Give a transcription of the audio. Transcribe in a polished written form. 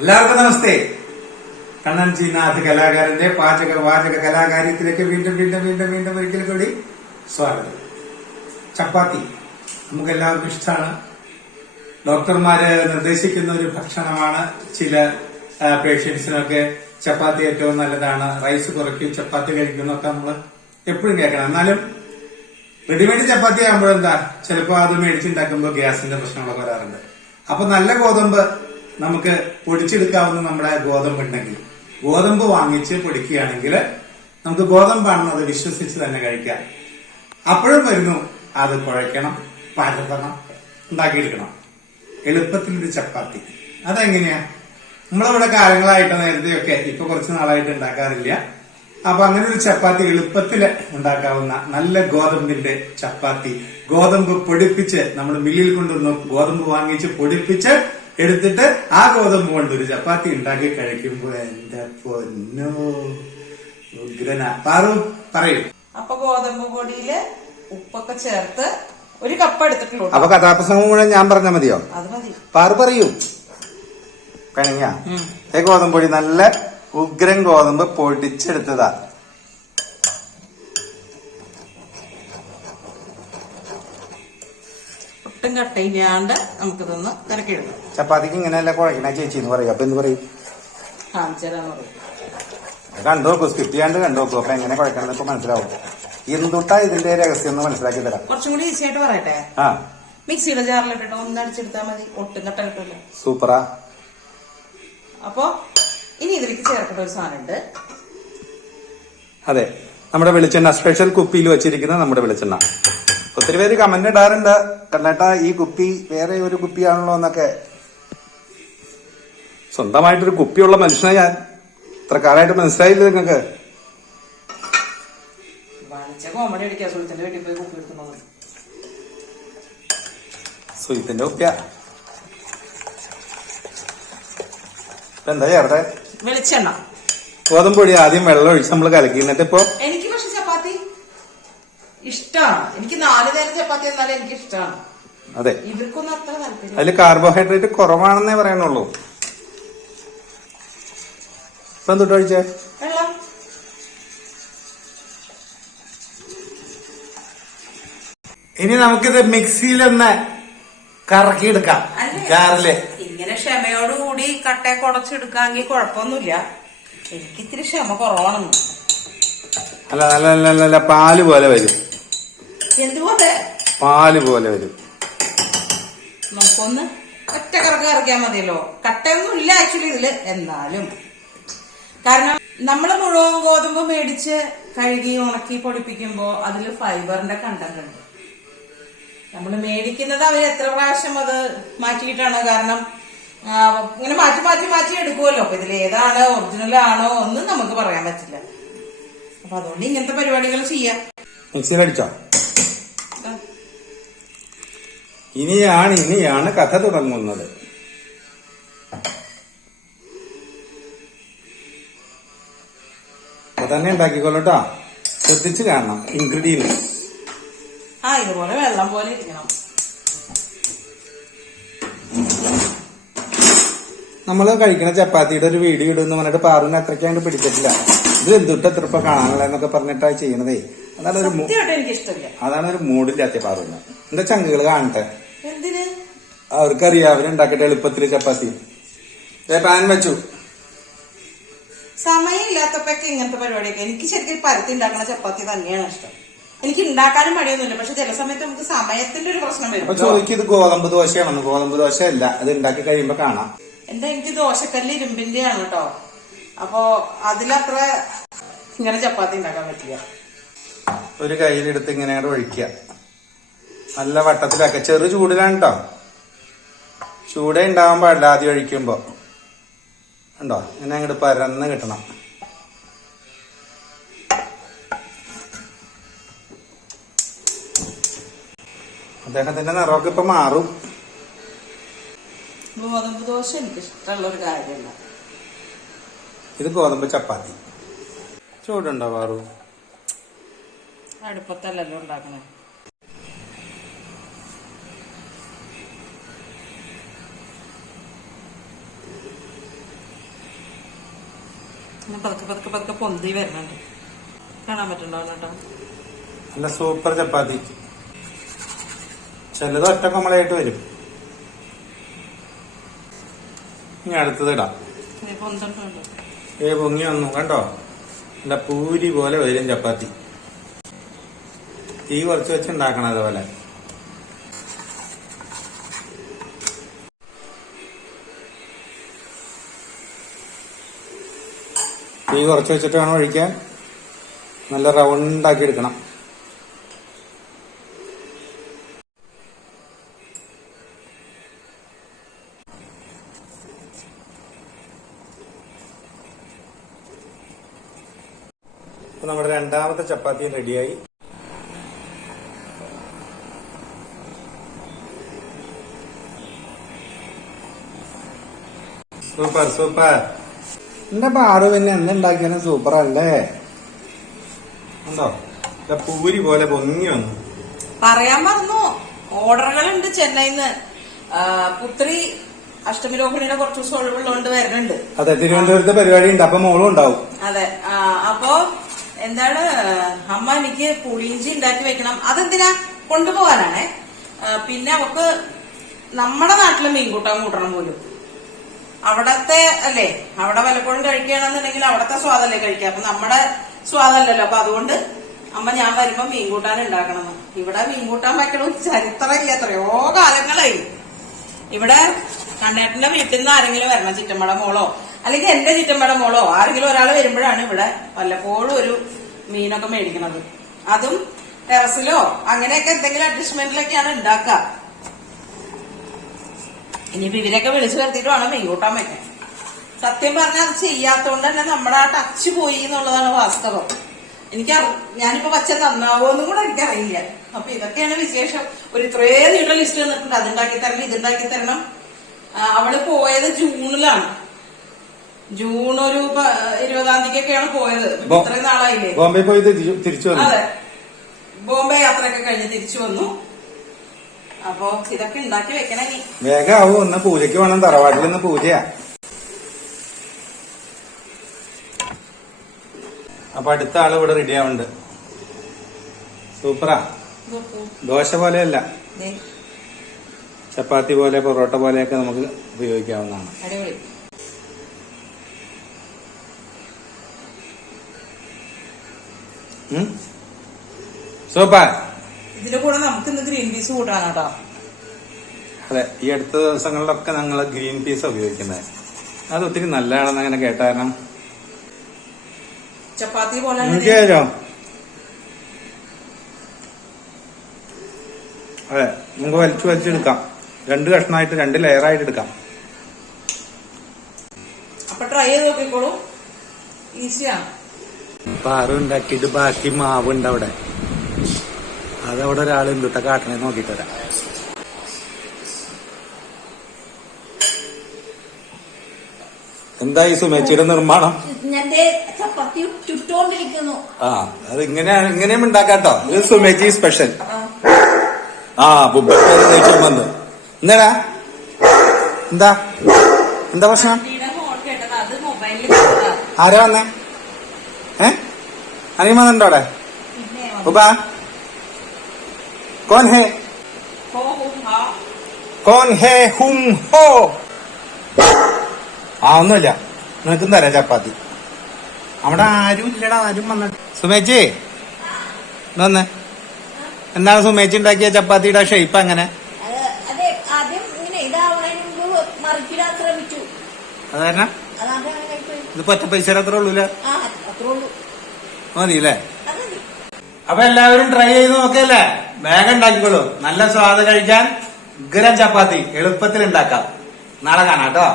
എല്ലാവർക്കും നമസ്തേ. കണ്ണൻ ജി നാഥ് കലാകാരന്റെ വാചക കലാകാര്യത്തിലേക്ക് വീണ്ടും വീണ്ടും വീണ്ടും വീണ്ടും ഒരിക്കൽ കൂടി സ്വാഗതം. ചപ്പാത്തി നമുക്ക് എല്ലാവർക്കും ഇഷ്ടമാണ്. ഡോക്ടർമാര് നിർദ്ദേശിക്കുന്ന ഒരു ഭക്ഷണമാണ്. ചില പേഷ്യൻസിനൊക്കെ ചപ്പാത്തി ഏറ്റവും നല്ലതാണ്, റൈസ് കുറയ്ക്കും, ചപ്പാത്തി കഴിക്കുന്നൊക്കെ നമ്മൾ എപ്പോഴും കേൾക്കണം. എന്നാലും റെഡിമെയ്ഡ് ചപ്പാത്തി ആകുമ്പോഴെന്താ ചിലപ്പോൾ അത് മേടിച്ചുണ്ടാക്കുമ്പോൾ ഗ്യാസിന്റെ പ്രശ്നങ്ങളൊക്കെ വരാറുണ്ട്. അപ്പൊ നല്ല ഗോതമ്പ് നമുക്ക് പൊടിച്ചെടുക്കാവുന്ന നമ്മുടെ ഗോതമ്പ് ഉണ്ടെങ്കിൽ ഗോതമ്പ് വാങ്ങിച്ച് പൊടിക്കുകയാണെങ്കിൽ നമുക്ക് ഗോതമ്പാണെന്ന് അത് വിശ്വസിച്ച് തന്നെ കഴിക്കാം. അപ്പോഴും വരുന്നു അത് കുഴയ്ക്കണം, പരത്തണം, ഉണ്ടാക്കിയെടുക്കണം. എളുപ്പത്തിലൊരു ചപ്പാത്തി അതെങ്ങനെയാ? നമ്മളിവിടെ കാലങ്ങളായിട്ട് നേരത്തെയൊക്കെ ഇപ്പൊ കുറച്ച് നാളായിട്ട് ഉണ്ടാക്കാറില്ല. അപ്പൊ അങ്ങനെ ഒരു ചപ്പാത്തി എളുപ്പത്തിൽ ഉണ്ടാക്കാവുന്ന നല്ല ഗോതമ്പിന്റെ ചപ്പാത്തി, ഗോതമ്പ് പൊടിപ്പിച്ച് നമ്മൾ മില്ലിൽ കൊണ്ടുവന്ന് ഗോതമ്പ് വാങ്ങിച്ച് പൊടിപ്പിച്ച് എടുത്തിട്ട് ആ ഗോതമ്പ് കൊണ്ട് ഒരു ചപ്പാത്തി ഉണ്ടാക്കി കഴിക്കുമ്പോ എന്റെ പൊന്നോ ഉഗ്രന. പാറു പറയൂ. അപ്പൊ ഗോതമ്പ് പൊടിയില് ഉപ്പൊക്കെ ചേർത്ത് ഒരു കപ്പ് എടുത്തിട്ടുള്ളൂ. അപ്പൊ കഥാപ്രസംഗം മുഴുവൻ ഞാൻ പറഞ്ഞാൽ മതിയോ? അത് മതി. പാറു പറയൂ. കണിങ്ങ ഗോതമ്പ് പൊടി നല്ല ഉഗ്രൻ ഗോതമ്പ് പൊടിച്ചെടുത്തതാ. ഒട്ടും കട്ടയില്ലാണ്ട് നമുക്കിതൊന്ന് തിരക്കിടുന്നു. ചപ്പാത്തിക്ക് ഇങ്ങനെയല്ല കുഴക്കണ ചേച്ചി എന്ന് പറയും. അപ്പൊ എന്ത് പറയും? കാണിച്ചരാന്ന് പറയും. കണ്ടു നോക്കൂ, സ്കിപ്പ് ചെയ്യാണ്ട് കണ്ടു നോക്കൂ. അപ്പൊ എങ്ങനെ കുഴക്കണം ഇപ്പൊ മനസ്സിലാവും. എന്തുട്ടാ ഇതിന്റെ രഹസ്യം എന്ന് മനസ്സിലാക്കി തരാം. കുറച്ചും കൂടി ഈസി ആയിട്ട് പറയട്ടെ. മിക്സിയുടെ ജാറിലിട്ടോ ഒന്ന് അടിച്ചെടുത്താൽ മതി, ഒട്ടും കട്ട കിട്ടില്ല. സൂപ്പറാ. അപ്പൊ ഇനി ഇതിലേക്ക് ചേർക്കേണ്ട ഒരു സാധനം ഉണ്ട്. അതെ, നമ്മുടെ വെളിച്ചെണ്ണ, സ്പെഷ്യൽ കുപ്പിയിൽ വെച്ചിരിക്കുന്ന നമ്മുടെ വെളിച്ചെണ്ണ. ഒത്തിരി പേര് കമന്റ് ഇടാറുണ്ട്, കണ്ണേട്ടാ ഈ കുപ്പി വേറെ ഒരു കുപ്പിയാണല്ലോ എന്നൊക്കെ. സ്വന്തമായിട്ടൊരു കുപ്പിയുള്ള മനുഷ്യനെ ഞാൻ ഇത്ര കാലമായിട്ട് മനസ്സിലായില്ല നിങ്ങൾക്ക്. കോമഡി അടിക്കാം. സുഹൃത്തിന്റെ വീട്ടിൽ പോയി കുപ്പി എടുക്കുന്നത്. സുഹൃത്തിന്റെ കുപ്പിയ എന്താ ചേർത്തെ? വെളിച്ചെണ്ണ, ഗോതമ്പൊടി ആദ്യം വെള്ളം ഒഴിച്ച് നമ്മൾ കലക്കി. എന്നിട്ട് ഇപ്പൊ എനിക്ക് പക്ഷെ ചപ്പാത്തി ഇഷ്ടമാണ്. എനിക്ക് 4 നേരം ചപ്പാത്തി എന്നാലും എനിക്ക് ഇഷ്ടമാണ്. അതെ, ഇവർക്കൊന്നും അത്ര താല്പര്യം. അതില് കാർബോഹൈഡ്രേറ്റ് കുറവാണെന്നേ പറയണുള്ളൂ. ഇപ്പൊ എന്തൊട്ട് ഒഴിച്ചേ? വെള്ളം. ഇനി നമുക്കിത് മിക്സിയിലൊന്ന് കറക്കിയെടുക്കാം. ജാറില് ഇങ്ങനെ ക്ഷമയോടുകൂടി കട്ടയെ കുടച്ചെടുക്കാമെങ്കിൽ കുഴപ്പമൊന്നുമില്ല. എനിക്ക് ഇത്തിരി ക്ഷമ കുറവാണെന്ന്. അല്ല നല്ല നല്ല നല്ല പാല് പോലെ വരും. എന്തുപോലെ? പാല് പോലെ വരും. നമുക്കൊന്ന് ഒറ്റ കറക്ക് കറക്കിയാൽ മതിയല്ലോ. കട്ടയൊന്നും ഇല്ല ആക്ച്വലി ഇതില്. എന്നാലും കാരണം നമ്മള് മുഴുവൻ ഗോതമ്പ് മേടിച്ച് കഴുകി ഉണക്കി പൊടിപ്പിക്കുമ്പോ അതില് ഫൈബറിന്റെ കണ്ടന്റ് ഉണ്ട്. നമ്മൾ മേടിക്കുന്നത് അവർ എത്ര പ്രാവശ്യം അത് മാറ്റിയിട്ടാണ്. കാരണം ഇങ്ങനെ മാറ്റി മാറ്റി മാറ്റി എടുക്കുമല്ലോ. അപ്പൊ ഇതിൽ ഏതാണ് ഒറിജിനൽ ആണോ ഒന്നും നമുക്ക് പറയാൻ പറ്റില്ല. അപ്പൊ അതുകൊണ്ട് ഇങ്ങനത്തെ പരിപാടികൾ ചെയ്യാം. മിക്സിയിലടിച്ചോ? ഇനിയാണ് കഥ തുടങ്ങുന്നത്. തന്നെ ഉണ്ടാക്കിക്കോളൂട്ടോ. ശ്രദ്ധിച്ച് കാണണം ഇൻഗ്രീഡിയൻസ്. ഇതുപോലെ വെള്ളം പോലെ ഇരിക്കണം. നമ്മള് കഴിക്കണ ചപ്പാത്തിയുടെ ഒരു വീഡിയോ ഇടുന്ന് പറഞ്ഞിട്ട് പാറിന് അത്രയ്ക്ക് അങ്ങോട്ട് പിടിച്ചിട്ടില്ല. ഇത് എന്തുട്ട് എത്ര ഇപ്പൊ കാണാനുള്ളതെന്നൊക്കെ പറഞ്ഞിട്ടാ ചെയ്യണതേ. അതാണ് ഒരു മൂഡില്ലാത്ത പാറിന്. എന്താ ചങ്കുകൾ കാണട്ടെ. എന്തിന്? അവർക്കറിയാം, അവരുണ്ടാക്കട്ടെ എളുപ്പത്തില് ചപ്പാത്തി. പാൻ വെച്ചു. സമയമില്ലാത്തപ്പൊക്കെ ഇങ്ങനത്തെ പരിപാടിയൊക്കെ. എനിക്ക് ശരിക്കും പരത്തി ഉണ്ടാക്കുന്ന ചപ്പാത്തി തന്നെയാണ് ഇഷ്ടം. എനിക്ക് ഉണ്ടാക്കാനും മടിയൊന്നുമില്ല. പക്ഷെ ചില സമയത്ത് നമുക്ക് സമയത്തിന്റെ ഒരു പ്രശ്നം വരും. അപ്പൊ ചോദിക്കും ഇത് ഗോതമ്പ് ദോശയാണെന്ന്. ഗോതമ്പ് ദോശ അല്ല, അത് ഉണ്ടാക്കി കഴിയുമ്പോ കാണാം. എനിക്ക് ദോശക്കല്ല് ഇരുമ്പിന്റെ ആണ് കേട്ടോ. അപ്പൊ അതിലത്ര ഇങ്ങനെ ചപ്പാത്തി ഉണ്ടാക്കാൻ പറ്റില്ല. ഒരു കയ്യിലെടുത്ത് ഇങ്ങനെ ഒഴിക്കുക. നല്ല വട്ടത്തിലാക്കുക. ചെറു ചൂടിലാണ് കേട്ടോ. ചൂടേ ഉണ്ടാവാൻ പാടില്ല ആദ്യം ഒഴിക്കുമ്പോ. ഉണ്ടോ? ഇങ്ങനെ അങ്ങോട്ട് പരന്ന് കിട്ടണം. അദ്ദേഹത്തിന്റെ നിറമൊക്കെ ഇപ്പൊ മാറും. ഗോതമ്പ് ദോശ എനിക്ക് ഇഷ്ടമുള്ള ഒരു കാര്യമല്ല. ഇത് ഗോതമ്പ് ചപ്പാത്തി. ചൂടുണ്ടോ പാറു? അടുപ്പത്തല്ലല്ലോ ഉണ്ടാക്കണേ. പതുക്കെ പതുക്കെ പതുക്കെ പൊന്തി വരുന്നുണ്ട്. കാണാൻ പറ്റുന്നുണ്ടോ കേട്ടോ? നല്ല സൂപ്പർ ചപ്പാത്തി. ചിലത് ഒറ്റ കമ്മളായിട്ട് വരും. ഇനി അടുത്തത് ഇടാം. പൊന്തുണ്ടോ? പൊങ്ങി വന്നു കണ്ടോ? നല്ല പൂരി പോലെ വരും ചപ്പാത്തി. തീ കുറച്ച് വെച്ച് ഉണ്ടാക്കണം അതുപോലെ. തീ കുറച്ച് വെച്ചിട്ട് വേണം ഒഴിക്കാൻ. നല്ല റൗണ്ടാക്കി എടുക്കണം. അപ്പൊ നമ്മുടെ രണ്ടാമത്തെ ചപ്പാത്തിയും റെഡിയായി. Super super. എന്റെ പാറു പിന്നെ എന്തുണ്ടാക്കിയാലും സൂപ്പർ അല്ലേ? ഉണ്ടോ? പൂരി പോലെ പൊങ്ങി വന്നു. പറയാൻ മറന്നു, ഓർഡറുകളുണ്ട് ചെന്നൈന്ന്. പുത്രി അഷ്ടമിരോഹിണിയുടെ കുറച്ച് ദിവസം ഒഴിവുള്ളതുകൊണ്ട് വരുന്നുണ്ട്. അതെ, തിരുവനന്തപുരത്തെ പരിപാടി ഉണ്ട്. അപ്പൊ മോളും ഉണ്ടാവും. അതെ. അപ്പൊ എന്താണ്, അമ്മ എനിക്ക് പുളിയിഞ്ചി ഉണ്ടാക്കി വെക്കണം. അതെന്തിനാ? കൊണ്ടുപോകാനാണേ. പിന്നെ അവക്ക് നമ്മുടെ നാട്ടിലെ മീൻകൂട്ടാൻ കൂട്ടണം പോലും. അവിടത്തെ അല്ലേ, അവിടെ വല്ലപ്പോഴും കഴിക്കുകയാണെന്നുണ്ടെങ്കിൽ അവിടത്തെ സ്വാദല്ലേ കഴിക്കുക. അപ്പൊ നമ്മുടെ സ്വാദല്ലല്ലോ. അപ്പൊ അതുകൊണ്ട് അമ്മ ഞാൻ വരുമ്പോ മീൻകൂട്ടാൻ ഉണ്ടാക്കണം. ഇവിടെ മീൻകൂട്ടാൻ വയ്ക്കണമെന്ന് ചരിത്രമില്ല, എത്രയോ കാലങ്ങളായി. ഇവിടെ കണ്ണേട്ടന്റെ വീട്ടിൽ നിന്ന് ആരെങ്കിലും വരണം, ചിറ്റമ്മയുടെ മോളോ അല്ലെങ്കിൽ എന്റെ ചിറ്റമ്മയുടെ മോളോ ആരെങ്കിലും ഒരാൾ വരുമ്പോഴാണ് ഇവിടെ വല്ലപ്പോഴും ഒരു മീനൊക്കെ മേടിക്കണത്. അതും ടെറസിലോ അങ്ങനെയൊക്കെ എന്തെങ്കിലും അഡ്ജസ്റ്റ്മെന്റിലൊക്കെയാണ് ഉണ്ടാക്കുക. ഇനിയിപ്പോ ഇവരൊക്കെ വിളിച്ചു വരുത്തിയിട്ട് വേണം മീൻകൂട്ടാൻ വെക്കാൻ. സത്യം പറഞ്ഞാൽ അത് ചെയ്യാത്തോണ്ട് തന്നെ നമ്മുടെ ആ ടച്ച് പോയി എന്നുള്ളതാണ് വാസ്തവം. ഞാനിപ്പോ വച്ച നന്നാവോന്നും കൂടെ എനിക്കറിയില്ല. അപ്പൊ ഇതൊക്കെയാണ് വിശേഷം. ഒരു ഇത്രയും നീണ്ട ലിസ്റ്റ് വന്നിട്ടുണ്ട്. അതുണ്ടാക്കി തരണം, ഇതുണ്ടാക്കി തരണം. അവള് പോയത് ജൂണിലാണ്. ജൂൺ ഒരു 20-ാം തീയതിക്കൊക്കെയാണ് പോയത്. ഇത്രയും നാളായില്ലേ. ബോംബെ പോയി തിരിച്ചു വന്നു. അതെ, ബോംബെ യാത്രയൊക്കെ കഴിഞ്ഞ് തിരിച്ചു വന്നു. അപ്പൊ ഇതൊക്കെ ഉണ്ടാക്കി വെക്കണേ. വേഗാവൂ, ഒന്ന് പൂജയ്ക്ക് വേണം. തറവാട്ടിൽ നിന്ന് പൂജയാ. അപ്പൊ അടുത്ത ആള് ഇവിടെ റെഡി ആവുന്നുണ്ട്. സൂപ്പറാ. ദോശ പോലെയല്ല, ചപ്പാത്തി പോലെ പൊറോട്ട പോലെയൊക്കെ നമുക്ക് ഉപയോഗിക്കാവുന്നതാണ്. അടിപൊളി. സൂപ്പർ. ഇതിന്റെ കൂടെ നമുക്ക് ഇന്ന് ഗ്രീൻ പീസ് കൂട്ടാനാട്ടോ. അതെ, ഈ അടുത്ത ദിവസങ്ങളിലൊക്കെ ഞങ്ങൾ ഗ്രീൻ പീസ് ഉപയോഗിക്കുന്നത്. അത് ഒത്തിരി നല്ലതാണെന്ന് അങ്ങനെ കേട്ട കാരണം ചപ്പാത്തി പോലെ അതെ, നമുക്ക് വലിച്ചെടുക്കാം. 2 കഷ്ണമായിട്ട് 2 ലെയറായിട്ട് എടുക്കാം. അപ്പൊ ട്രൈ ചെയ്ത് നോക്കിക്കോളൂ, ഈസിയാണ്. പാറ ഉണ്ടാക്കിയിട്ട് ബാക്കി മാവുണ്ട് അവിടെ. അതവിടെ ഒരാളുണ്ട് കേട്ടോ, കാട്ടണേ നോക്കിട്ട് വരാം. എന്താ ഈ സുമേച്ചിയുടെ നിർമ്മാണം? ചപ്പാത്തി ചുട്ടോണ്ടിരിക്കുന്നു. അത് ഇങ്ങനെയും ഉണ്ടാക്കാട്ടോ. ഇത് സുമേച്ചി സ്പെഷ്യൽ. വന്ന് എന്താടാ, എന്താ പ്രശ്നം? ആരാ വന്നേ? അനിയൻ വന്നിട്ടുണ്ടോ അവിടെ? ഉപ്പാ കോൻ ഹേ? കോൻ ഹേ ഹും ഹോ? ഒന്നുമില്ല, നിനക്കും തരാം ചപ്പാത്തി. അവിടെ ആരും ഇല്ലടാ, ആരും വന്നിട്ട്. സുമേച്ചി വന്നേ. എന്താണ് സുമേച്ചി ഉണ്ടാക്കിയ ചപ്പാത്തിയുടെ ഷേപ്പ് അങ്ങനെ? അതെ, ആദ്യം ഇങ്ങനെ ഇതാവണതിന് മുമ്പ് മറിച്ചിടാൻ ശ്രമിച്ചു. അത് കാരണം ഇതിപ്പോ ഒറ്റ പൈസ അത്ര ഉള്ളൂല്ലേ? അത്രേ ഉള്ളൂ. മതിയല്ലേ? അപ്പൊ എല്ലാവരും ട്രൈ ചെയ്ത് നോക്കല്ലേ? വേഗം ഉണ്ടാക്കിക്കോളൂ. നല്ല സ്വാദ് കഴിക്കാൻ ഉഗ്രം ചപ്പാത്തി എളുപ്പത്തിൽ ഉണ്ടാക്കാം. നാളെ കാണാം കേട്ടോ.